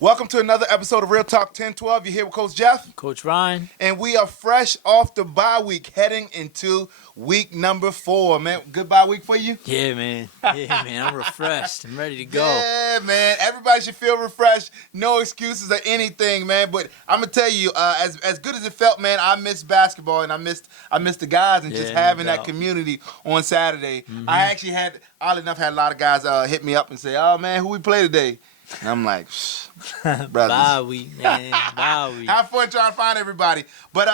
Welcome to another episode of Real Talk 1012. You're here with Coach Jeff. Coach Ryan. And we are fresh off the bye week, heading into week number 4. Man, good bye week for you? Yeah, man. I'm refreshed. I'm ready to go. Yeah, man. Everybody should feel refreshed. No excuses or anything, man. But I'm going to tell you, as good as it felt, man, I missed basketball and I missed the guys and just having that community on Saturday. I actually oddly enough, had a lot of guys hit me up and say, oh, man, who we play today? And I'm like, brothers. Bye week, man. Bye week. Have fun trying to find everybody. But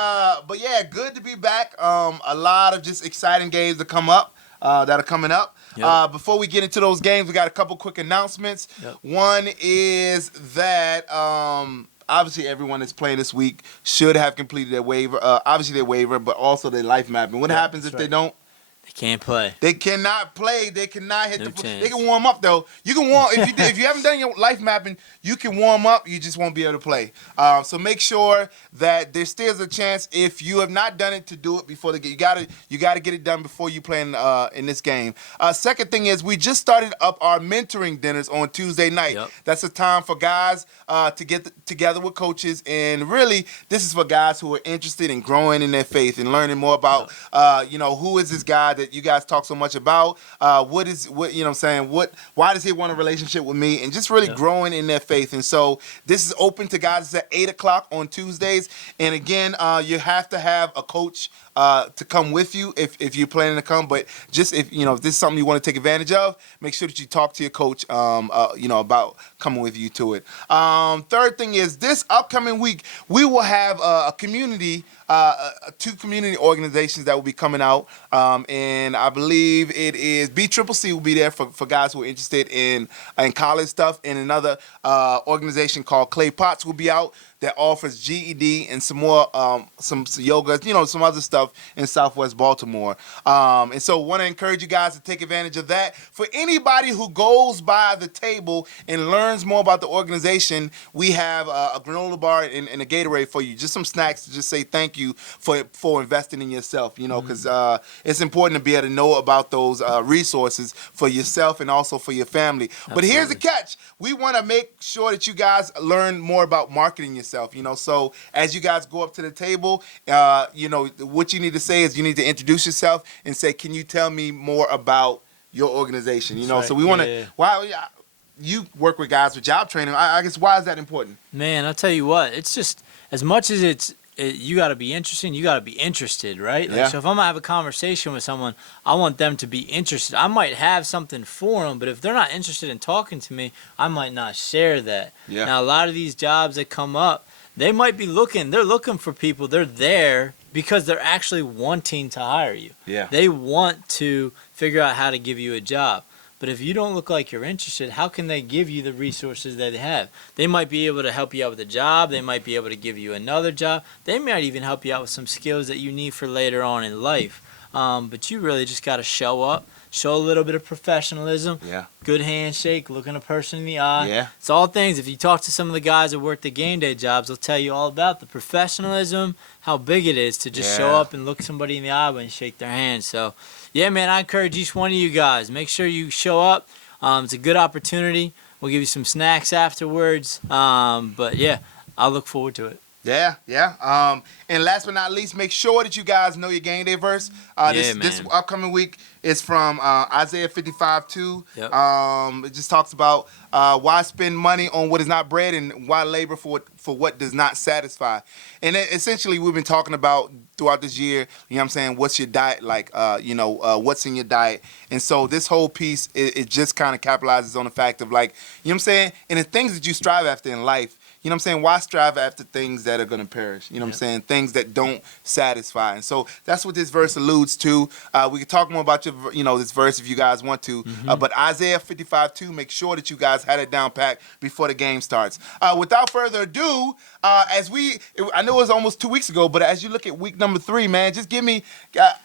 yeah, good to be back. A lot of just exciting games that are coming up. Yep. Before we get into those games, we got a couple quick announcements. Yep. One is that obviously everyone that's playing this week should have completed their waiver. Obviously their waiver, but also their life mapping. What happens if they don't? They can't play. They cannot play. They cannot hit No the. chance. They can warm up though. You can warm if you haven't done your life mapping. You can warm up. You just won't be able to play. So make sure that there still is a chance if you have not done it to do it before the game. You gotta get it done before you play in this game. Second thing is we just started up our mentoring dinners on Tuesday night. Yep. That's a time for guys to get together with coaches, and really this is for guys who are interested in growing in their faith and learning more about who is this guy that you guys talk so much about, why does he want a relationship with me, and just really growing in their faith. And so this is open to guys. It's at 8:00 on Tuesdays, and again, you have to have a coach to come with you if you're planning to come. But just if this is something you want to take advantage of, make sure that you talk to your coach about coming with you to it. Third thing is this upcoming week we will have a community, 2 community organizations that will be coming out, and I believe it is BCCC will be there for guys who are interested in college stuff, and another organization called Clay Potts will be out that offers GED and some more, some yoga, some other stuff in Southwest Baltimore. And so want to encourage you guys to take advantage of that. For anybody who goes by the table and learns more about the organization, we have a granola bar and a Gatorade for you, just some snacks to just say thank you for investing in yourself, because it's important to be able to know about those resources for yourself and also for your family. Absolutely. But here's the catch. We want to make sure that you guys learn more about marketing yourself. So as you guys go up to the table, what you need to say is you need to introduce yourself and say, can you tell me more about your organization? Right. So we want to, you work with guys with job training. I guess, why is that important? Man, I'll tell you what, it's just as much as you got to be interesting, you got to be interested, right? So if I'm going to have a conversation with someone, I want them to be interested. I might have something for them, but if they're not interested in talking to me, I might not share that. Yeah. Now, a lot of these jobs that come up, they might be they're looking for people. They're there because they're actually wanting to hire you. Yeah. They want to figure out how to give you a job. But if you don't look like you're interested, how can they give you the resources that they have? They might be able to help you out with a job. They might be able to give you another job. They might even help you out with some skills that you need for later on in life. But you really just got to show up, show a little bit of professionalism, good handshake, looking a person in the eye. Yeah. It's all things. If you talk to some of the guys that work the game day jobs, they'll tell you all about the professionalism, how big it is to just show up and look somebody in the eye and shake their hand. So, yeah, man, I encourage each one of you guys. Make sure you show up. It's a good opportunity. We'll give you some snacks afterwards. But, yeah, I'll look forward to it. Yeah. And last but not least, make sure that you guys know your game day verse. This upcoming week is from Isaiah 55:2. Yep. It just talks about why spend money on what is not bread and why labor for what does not satisfy. And essentially, we've been talking about throughout this year, what's your diet like, what's in your diet. And so this whole piece, it just kind of capitalizes on the fact of and the things that you strive after in life. Why strive after things that are going to perish? Things that don't satisfy. And so that's what this verse alludes to. We can talk more about this verse if you guys want to. But Isaiah 55:2, make sure that you guys had it down packed before the game starts. Without further ado, I know it was almost 2 weeks ago, but as you look at week number 3, man, just give me,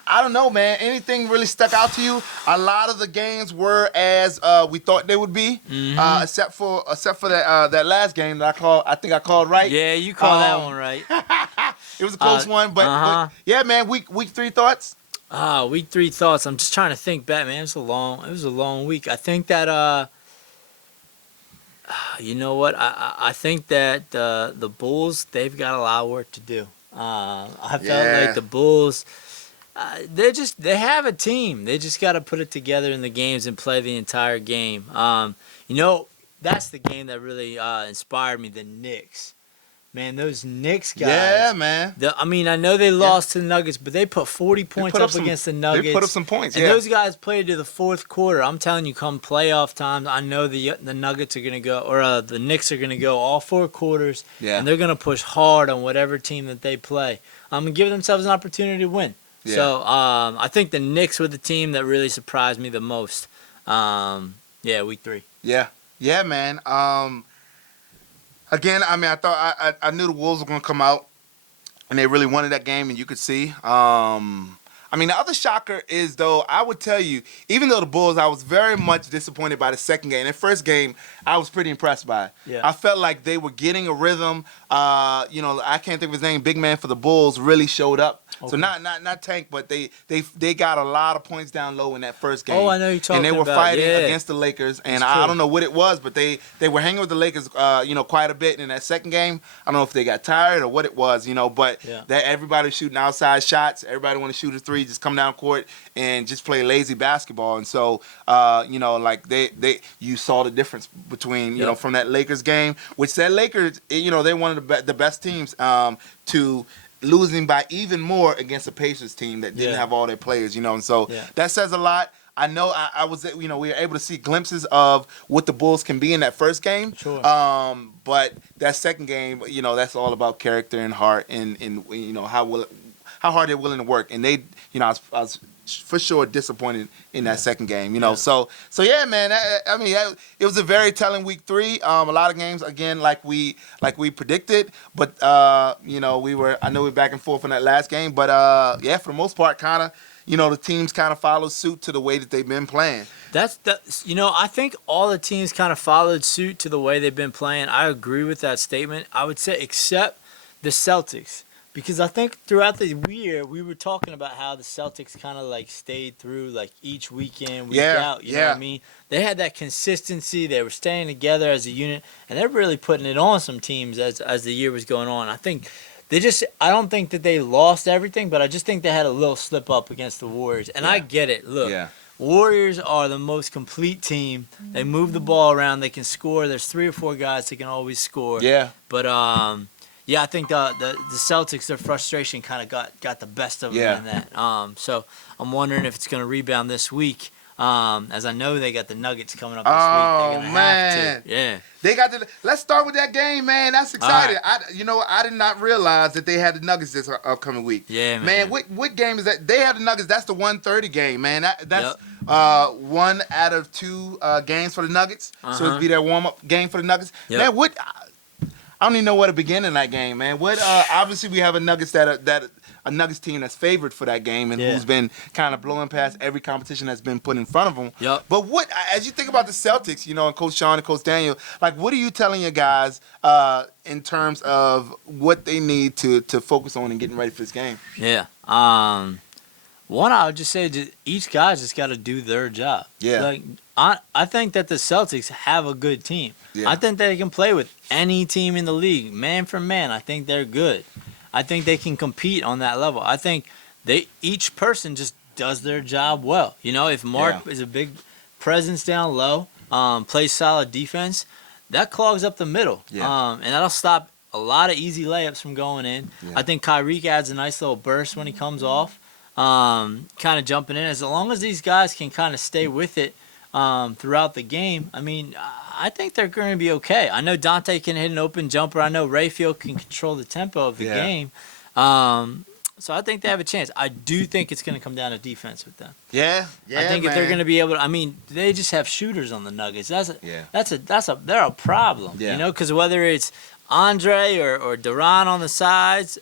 I don't know, man, anything really stuck out to you? A lot of the games were as we thought they would be, except for that last game that I think I called right. Yeah, you called that one right. It was a close one, but yeah, man, week 3 thoughts? Week 3 thoughts. I'm just trying to think back, man. It was a long week. I think that You know what? I think that the Bulls, they've got a lot of work to do. I felt like the Bulls, they have a team. They just got to put it together in the games and play the entire game. You know, that's the game that really inspired me. The Knicks. Man, those Knicks guys. Yeah, man. I mean, I know they lost to the Nuggets, but they put 40 points up against the Nuggets. They put up some points, and those guys played to the fourth quarter. I'm telling you, come playoff time, I know the Nuggets are going to go, or the Knicks are going to go all four quarters, and they're going to push hard on whatever team that they play. And give themselves an opportunity to win. Yeah. So I think the Knicks were the team that really surprised me the most. Week 3. Yeah, man. Again, I mean, I knew the Wolves were going to come out, and they really wanted that game, and you could see. I mean, the other shocker is, though, I would tell you, even though the Bulls, I was very much disappointed by the second game. The first game, I was pretty impressed by. Yeah. I felt like they were getting a rhythm. I can't think of his name. Big man for the Bulls really showed up. Okay. So not Tank, but they got a lot of points down low in that first game. Oh, I know you're talking about. And they were fighting against the Lakers, and I don't know what it was, but they were hanging with the Lakers, quite a bit in that second game. I don't know if they got tired or what it was, but that everybody was shooting outside shots. Everybody want to shoot a three, just come down court and just play lazy basketball. And so, you saw the difference between from that Lakers game, which that Lakers, they're one of the best teams to losing by even more against a Pacers team that didn't have all their players, and so that says a lot. I know I was, we were able to see glimpses of what the Bulls can be in that first game. Sure. But that second game, that's all about character and heart and how hard they're willing to work. And they, I was for sure disappointed in that second game, So yeah, man. I mean, it was a very telling week 3. A lot of games again, like we predicted, but I know we were back and forth in that last game, but for the most part, kind of, the teams kind of followed suit to the way that they've been playing. I think all the teams kind of followed suit to the way they've been playing. I agree with that statement. I would say except the Celtics. Because I think throughout the year, we were talking about how the Celtics kind of stayed through each weekend, week out. You know what I mean? They had that consistency. They were staying together as a unit, and they're really putting it on some teams as the year was going on. I think I don't think that they lost everything, but I just think they had a little slip up against the Warriors. And I get it. Look, Warriors are the most complete team. They move the ball around. They can score. There's 3 or 4 guys that can always score. Yeah. But I think the Celtics, their frustration kind of got the best of them in that. So I'm wondering if it's going to rebound this week. As I know they got the Nuggets coming up this week. They're going to have to. Yeah. They got let's start with that game, man. That's exciting. Right. I did not realize that they had the Nuggets this upcoming week. Yeah, man. What game is that? They have the Nuggets. That's the 1:30 game, man. That's 1 out of 2 games for the Nuggets. So it'll be their warm-up game for the Nuggets. Yep. Man, I don't even know where to begin in that game, man. Obviously we have a Nuggets a Nuggets team that's favored for that game and who's been kind of blowing past every competition that's been put in front of them. Yep. But as you think about the Celtics, and Coach Sean and Coach Daniel, what are you telling your guys in terms of what they need to focus on and getting ready for this game? Yeah. One, I would just say each guy's just got to do their job. Yeah. I think that the Celtics have a good team. Yeah. I think they can play with any team in the league, man for man. I think they're good. I think they can compete on that level. I think each person just does their job well. If Mark is a big presence down low, plays solid defense, that clogs up the middle. Yeah. And that'll stop a lot of easy layups from going in. Yeah. I think Kyrie adds a nice little burst when he comes off, kind of jumping in. As long as these guys can kind of stay with it throughout the game, I mean, I think they're going to be okay. I know Dante can hit an open jumper. I know Rayfield can control the tempo of the game. So I think they have a chance. I do think it's going to come down to defense with them. Yeah, I think if they're going to be able to, I mean, they just have shooters on the Nuggets. They're a problem. Yeah. Because whether it's Andre or Duran on the sides,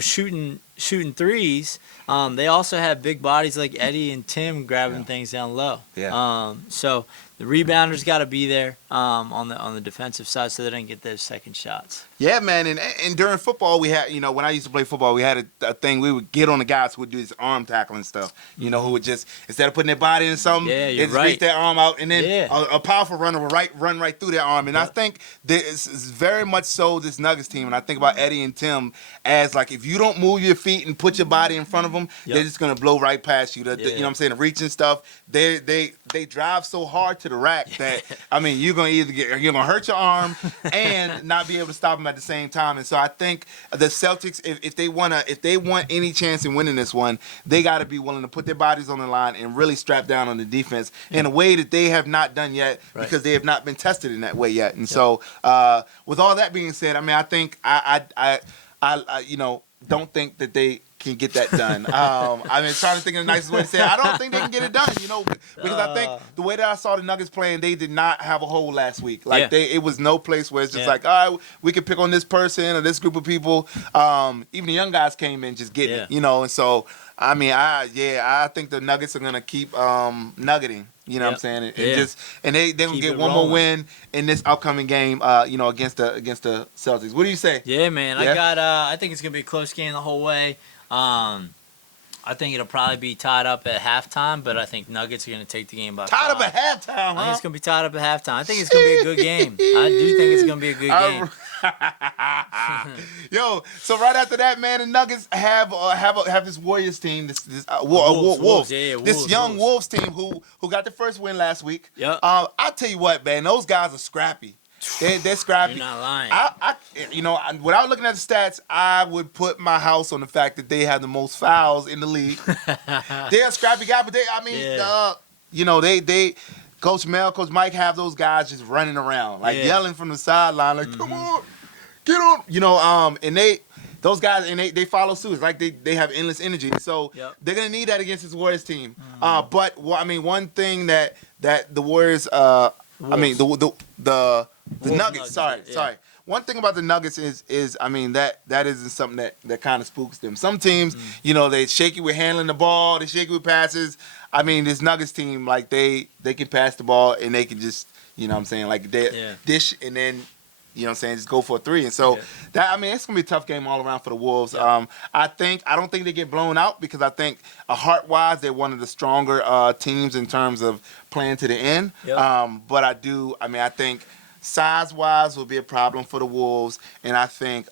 shooting threes. They also have big bodies like Eddie and Tim grabbing things down low. Yeah. So the rebounders got to be there on the defensive side so they don't get those second shots. Yeah, man, and during football we had, when I used to play football, we had a thing we would get on the guys who would do this arm tackling stuff. Who would just, instead of putting their body in something, Yeah, they you're just right. reach their arm out, and then Yeah. a powerful runner will run right through their arm. And I think this is very much so this Nuggets team, and I think about Eddie and Tim as like, if you don't move your feet and put your body in front of them, they're just gonna blow right past you. You know what I'm saying? The reaching stuff, they drive so hard to the rack that you're gonna hurt your arm and not be able to stop them at the same time. And so I think the Celtics, if they want any chance in winning this one, they got to be willing to put their bodies on the line and really strap down on the defense in a way that they have not done yet, because they have not been tested in that way yet. And so with all that being said, I think I don't think that they can get that done. Trying to think of the nicest way to say it. I don't think they can get it done, because I think the way that I saw the Nuggets playing, they did not have a hole last week. It was no place where it's just like, all right, we can pick on this person or this group of people. Even the young guys came in just getting it, and so, I think the Nuggets are going to keep nuggeting. You know what I'm saying? And they're gonna get one more win in this upcoming game, against the Celtics. What do you say? Yeah, man. Yeah? I think it's gonna be a close game the whole way. I think it'll probably be tied up at halftime, but I think Nuggets are gonna take the game by tied 5. up at halftime. I think it's gonna be tied up at halftime. I think it's gonna be a good game. I do think it's gonna be a good game. Yo, so right after that, man, the Nuggets have this Warriors team, this Wolves. This young Wolves team who got the first win last week. Yep. I'll tell you what, man, those guys are scrappy. They're scrappy. You're not lying. Without looking at the stats, I would put my house on the fact that they have the most fouls in the league. They're a scrappy guy, but they Coach Mel, Coach Mike have those guys just running around, yelling from the sideline, come on, get on, and those guys, and they follow suit. It's like they have endless energy. So they're gonna need that against this Warriors team. But one thing that the Warriors, the Nuggets. Sorry. One thing about the Nuggets is that isn't something that kind of spooks them. Some teams, they shaky with handling the ball, they shaky with passes. This Nuggets team, they can pass the ball and they can just, they dish and then, just go for a three. And so it's gonna be a tough game all around for the Wolves. I don't think they get blown out, because I think heart-wise they're one of the stronger teams in terms of playing to the end. But I think size-wise will be a problem for the Wolves, and I think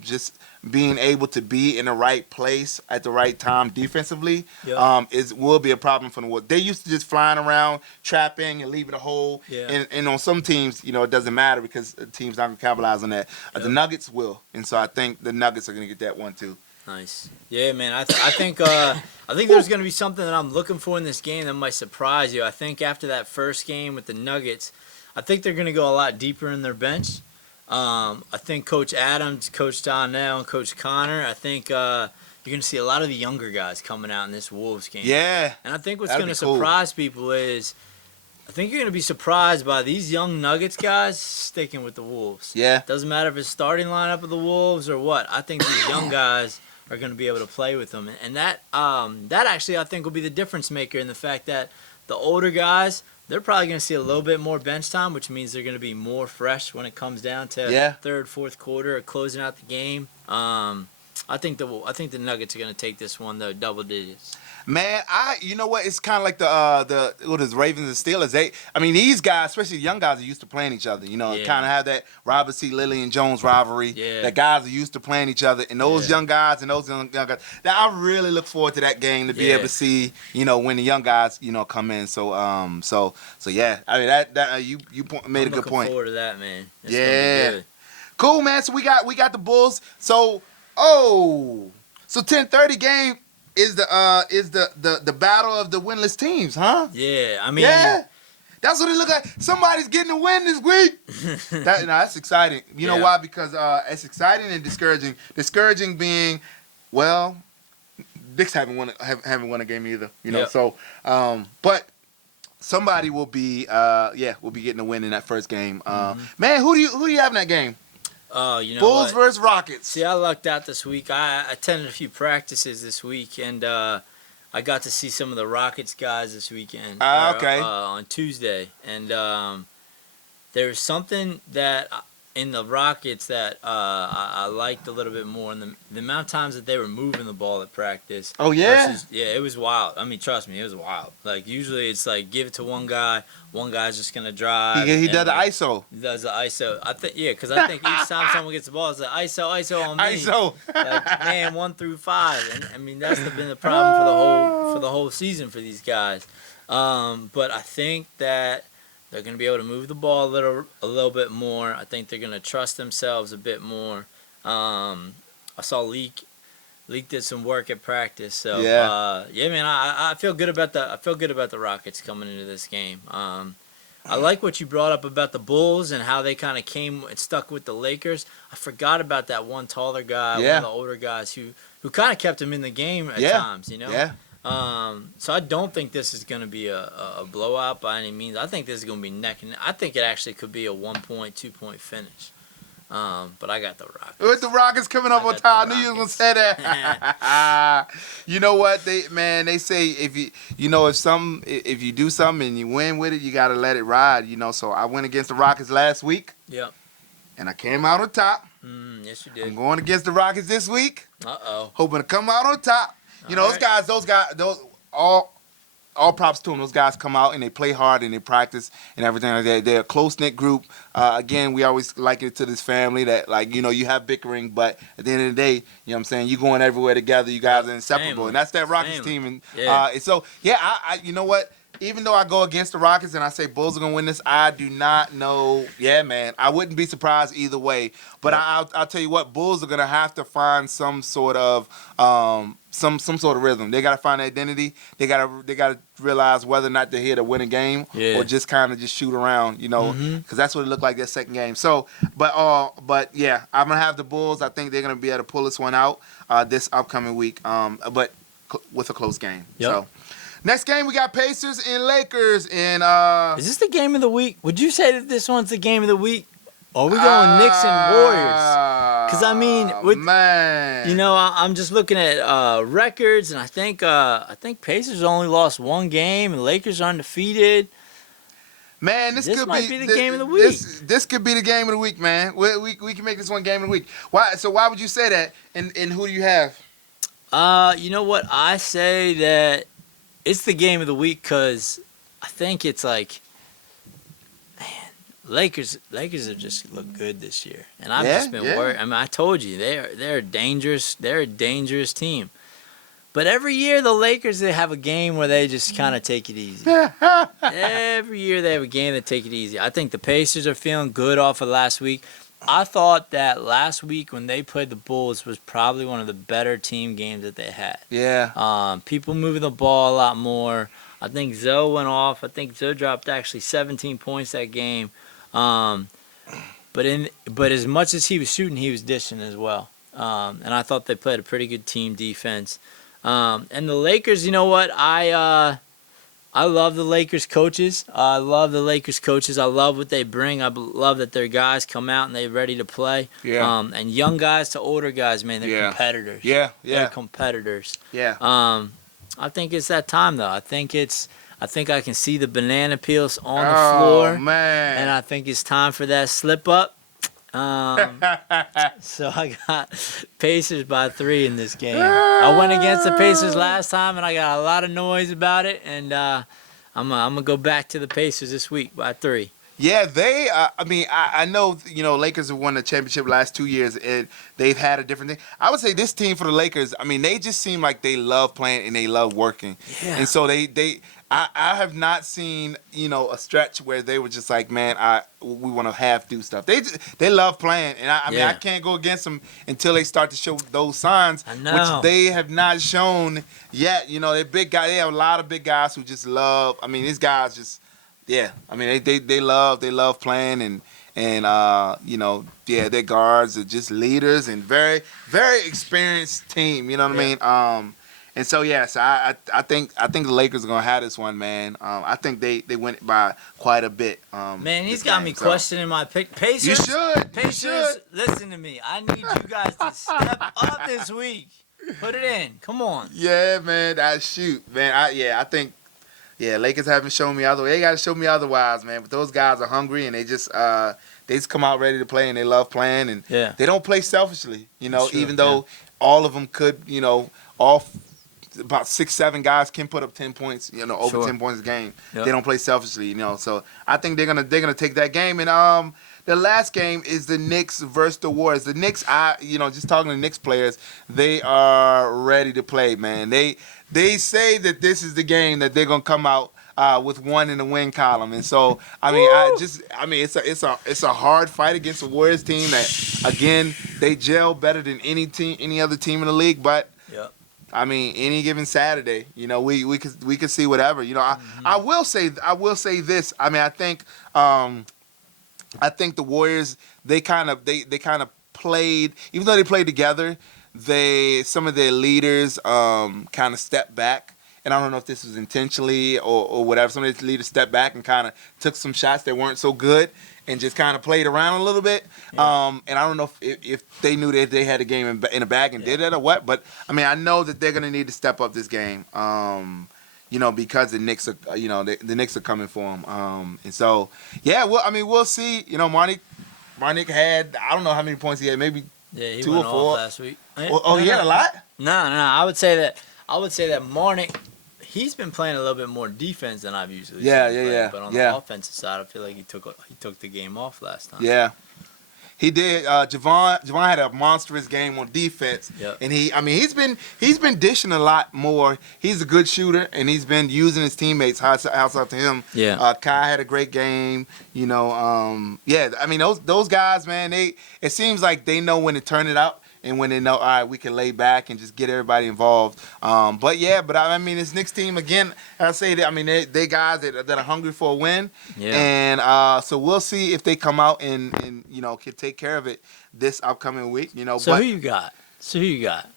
just being able to be in the right place at the right time defensively will be a problem for the Wolves. They used to just flying around, trapping, and leaving a hole. And on some teams, it doesn't matter because the team's not going to capitalize on that. The Nuggets will, and so I think the Nuggets are going to get that one too. Nice. Yeah, man. I think there's going to be something that I'm looking for in this game that might surprise you. I think after that first game with the Nuggets, I think they're going to go a lot deeper in their bench. I think Coach Adams, Coach Donnell, and Coach Connor, I think you're going to see a lot of the younger guys coming out in this Wolves game. Yeah. And I think what's going to surprise people is I think you're going to be surprised by these young Nuggets guys sticking with the Wolves. Yeah. Doesn't matter if it's starting lineup of the Wolves or what. I think these young guys are going to be able to play with them. And that actually I think will be the difference maker in the fact that the older guys, they're probably going to see a little bit more bench time, which means they're going to be more fresh when it comes down to third, fourth quarter, or closing out the game. I think the Nuggets are going to take this one though, double digits. Man, you know what? It's kind of like the Ravens and Steelers. These guys, especially young guys, are used to playing each other. Kind of have that Robert C. Lilly and Jones rivalry. Yeah. That guys are used to playing each other, and those young guys and those young guys. Now, I really look forward to that game to be able to see, when the young guys, come in. So yeah. You made a good point. Looking forward to that, man. It's gonna be good. Cool, man. So we got the Bulls. So 10:30 game is the battle of the winless teams, huh? Yeah, that's what it look like. Somebody's getting a win this week. That's exciting. You know why? Because it's exciting and discouraging. Discouraging being, Knicks haven't won a game either. So but somebody will be getting a win in that first game. Man, who do you have in that game? Bulls versus Rockets. See, I lucked out this week. I attended a few practices this week, and I I got to see some of the Rockets guys this weekend. Okay. On Tuesday, and there was something that in the Rockets that I liked a little bit more, and the amount of times that they were moving the ball at practice. Oh, yeah? Yeah, it was wild. I mean, trust me, it was wild. Like usually it's like give it to one guy's just gonna drive. He and, does the like, ISO. He does the ISO. Because I think each time someone gets the ball, it's like ISO on me. ISO. Like, man, 1 through 5, and I mean that's been the problem for the whole season for these guys. But I think that they're going to be able to move the ball a little bit more. I think they're going to trust themselves a bit more. I saw Leak did some work at practice, so yeah, man, I feel good about the Rockets coming into this game. I like what you brought up about the Bulls and how they kind of came and stuck with the Lakers. I forgot about that one taller guy, one of the older guys who kind of kept him in the game at times, you know? Yeah. So I don't think this is going to be a blowout by any means. I think this is going to be neck and neck. I think it actually could be a 1-point, 2-point finish. But I got the Rockets. With the Rockets coming up on top, I knew you was gonna say that. You know what they say if you do something and you win with it, you gotta let it ride. You know, so I went against the Rockets last week. Yep. And I came out on top. Yes, you did. I'm going against the Rockets this week. Hoping to come out on top. You know, those guys, all props to them. Those guys come out and they play hard and they practice and everything like that. They're a close-knit group. Again, we always liken it to this family that, like, you know, you have bickering, but at the end of the day, you know what I'm saying, you're going everywhere together. You guys are inseparable. Family. And that's that Rockets team. And Yeah. so, yeah, I you know what? Even though I go against the Rockets and I say Bulls are going to win this, I do not know. Yeah, man. I wouldn't be surprised either way. But I'll tell you what, Bulls are going to have to find some sort of some sort of rhythm. They got to find identity. They got to realize whether or not they're here to win a game or just kind of just shoot around, you know, because that's what it looked like that second game. So, but yeah, I'm going to have the Bulls. I think they're going to be able to pull this one out this upcoming week, but with a close game. Yep. So. Next game, we got Pacers and Lakers. And is this the game of the week? Would you say that this one's the game of the week? Or are we going Knicks and Warriors? Because, I mean, man. You know, I'm just looking at records, and I think Pacers only lost one game, and Lakers are undefeated. Man, this might be the game of the week. This could be the game of the week, man. We can make this one game of the week. Why would you say that? And who do you have? You know what? I say that it's the game of the week because I think it's like, man, Lakers have just looked good this year, and I've just been worried. I mean, I told you they're dangerous. They're a dangerous team, but every year the Lakers, they have a game where they just kind of take it easy. Every year they have a game that take it easy. I think the Pacers are feeling good off of last week. I thought that last week when they played the Bulls was probably one of the better team games that they had. Yeah. People moving the ball a lot more. I think Zoe went off. I think Zoe dropped actually 17 points that game. But as much as he was shooting, he was dishing as well. And I thought they played a pretty good team defense. And the Lakers, you know what? I love the Lakers coaches. I love what they bring. I love that their guys come out and they're ready to play. Yeah. And young guys to older guys, man, they're competitors. Yeah. They're competitors. Yeah. I think it's that time though. I think I can see the banana peels on the floor. Oh man. And I think it's time for that slip up. So I got Pacers by 3 in this game. I went against the Pacers last time, and I got a lot of noise about it. And I'm gonna go back to the Pacers this week by 3. Yeah, they. I know, you know, Lakers have won the championship last 2 years, and they've had a different thing. I would say this team for the Lakers, I mean, they just seem like they love playing and they love working. Yeah. And so I have not seen, you know, a stretch where they were just like, man, we want to half do stuff. They love playing, and I mean, I can't go against them until they start to show those signs, which they have not shown yet. You know, they're big guys. They have a lot of big guys who just love. I mean, these guys just. Yeah, I mean they love playing and you know, their guards are just leaders and very very experienced team. You know what I mean? And so so I think the Lakers are gonna have this one, man. I think they win it by quite a bit. Man, he's got me questioning my pick. Pacers. You should. Pacers. Listen to me. I need you guys to step up this week. Put it in. Come on. Yeah, man. Shoot, man. I think. Yeah, Lakers haven't shown me other. They got to show me otherwise, man. But those guys are hungry and they just come out ready to play and they love playing and Yeah. they don't play selfishly. That's true, Even though all of them could, about 6, 7 guys can put up 10 points, over Sure. 10 points a game. Yep. They don't play selfishly, So I think they're gonna take that game. And the last game is the Knicks versus the Warriors. The Knicks, just talking to Knicks players, they are ready to play, man. They say that this is the game that they're gonna come out with one in the win column, and so it's a hard fight against the Warriors team that again they gel better than any other team in the league. But Yep. any given Saturday, we could see whatever. I will say this. I think the Warriors they kind of played, even though they played together. Some of their leaders kind of stepped back, and I don't know if this was intentionally or whatever. Some of the leaders stepped back and kind of took some shots that weren't so good and just kind of played around a little bit. Yeah. And I don't know if they knew that they had a game in a bag and did it or what. But I know that they're gonna need to step up this game. Because the Knicks are the Knicks are coming for them. And so we'll see. Marnik had, I don't know how many points he had, maybe. Yeah, he 2 went or off 4. last week. Oh, he had a lot? No. I would say that Marnik, he's been playing a little bit more defense than I've usually seen him play. But on the offensive side, I feel like he took the game off last time. Yeah. He did. Javon had a monstrous game on defense, Yep. and he's been dishing a lot more. He's a good shooter, and he's been using his teammates. Hats out to him. Yeah. Kai had a great game. Those guys, man. It seems like they know when to turn it up. And when they know, all right, we can lay back and just get everybody involved. This Knicks team, again, I say that, they guys that are hungry for a win. Yeah. And so we'll see if they come out and can take care of it this upcoming week. So who you got?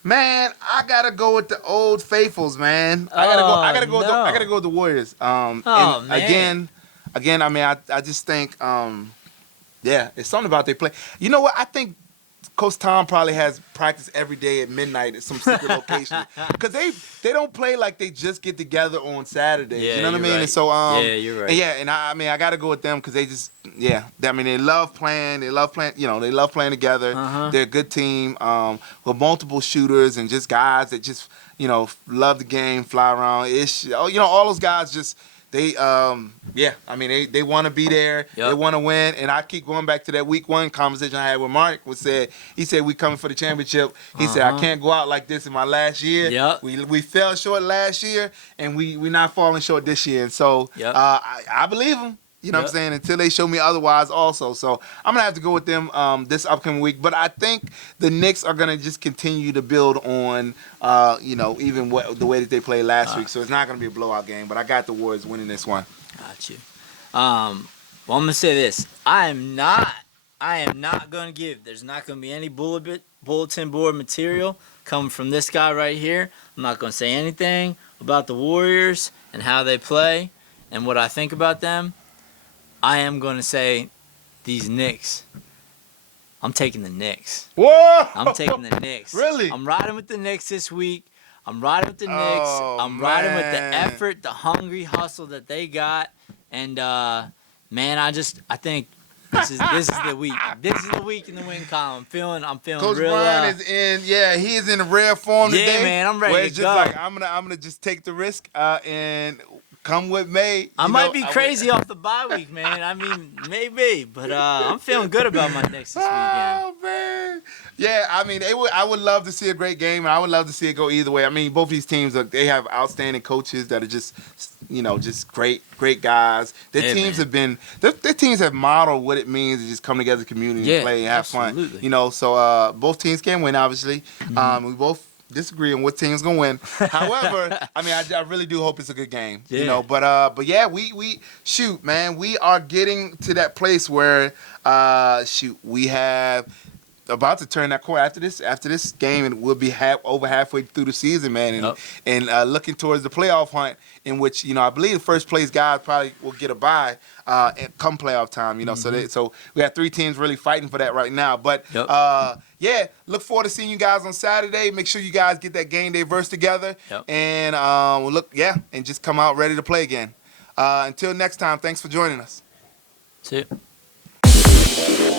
Man, I gotta go with the old faithfuls, man. I gotta go with the Warriors. Man. Again, I just think, it's something about they play. You know what? I think Coach Tom probably has practice every day at midnight at some secret location because they don't play like they just get together on Saturdays. Yeah, you know what I mean? right. And so you're right. And I got to go with them because they just they love playing. They love playing. They love playing together. Uh-huh. They're a good team with multiple shooters and just guys that just love the game, fly around. All those guys just. They they want to be there. Yep. They want to win, and I keep going back to that week 1 conversation I had with Mark. He said we coming for the championship. He said I can't go out like this in my last year. Yep. We fell short last year, and we not falling short this year. And so Yep. I believe him. You know what I'm saying? Until they show me otherwise also. So I'm going to have to go with them this upcoming week. But I think the Knicks are going to just continue to build on, even the way that they played last week. So it's not going to be a blowout game. But I got the Warriors winning this one. Got you. I'm going to say this. I am not going to give. There's not going to be any bulletin board material coming from this guy right here. I'm not going to say anything about the Warriors and how they play and what I think about them. I am going to say these Knicks. I'm taking the Knicks. Whoa! I'm taking the Knicks. Really? I'm riding with the Knicks this week. I'm riding with the Knicks. I'm riding with the effort, the hungry hustle that they got. And, I think this is the week. This is the week in the win column. I'm feeling Coach real. Brian is he is in rare form today. Yeah, man, I'm ready where to it's go. just like I'm gonna just take the risk and come with May. I might be crazy off the bye week, man. Maybe, but I'm feeling good about my Knicks this weekend. Oh man, yeah. I would love to see a great game, and I would love to see it go either way. Both these teams they have outstanding coaches that are just great guys. Their teams have modeled what it means to just come together as a community and play and have absolutely. fun. So both teams can win, obviously. Mm-hmm. We both disagree on what team's gonna win. However, I really do hope it's a good game. Yeah. But yeah, we shoot, man. We are getting to that place where we have about to turn that corner after this game, and we'll be over halfway through the season, man, and looking towards the playoff hunt, in which I believe the first place guys probably will get a bye come playoff time. So we have 3 teams really fighting for that right now. But yeah, look forward to seeing you guys on Saturday. Make sure you guys get that game day verse together, and and just come out ready to play again. Until next time, thanks for joining us. See you.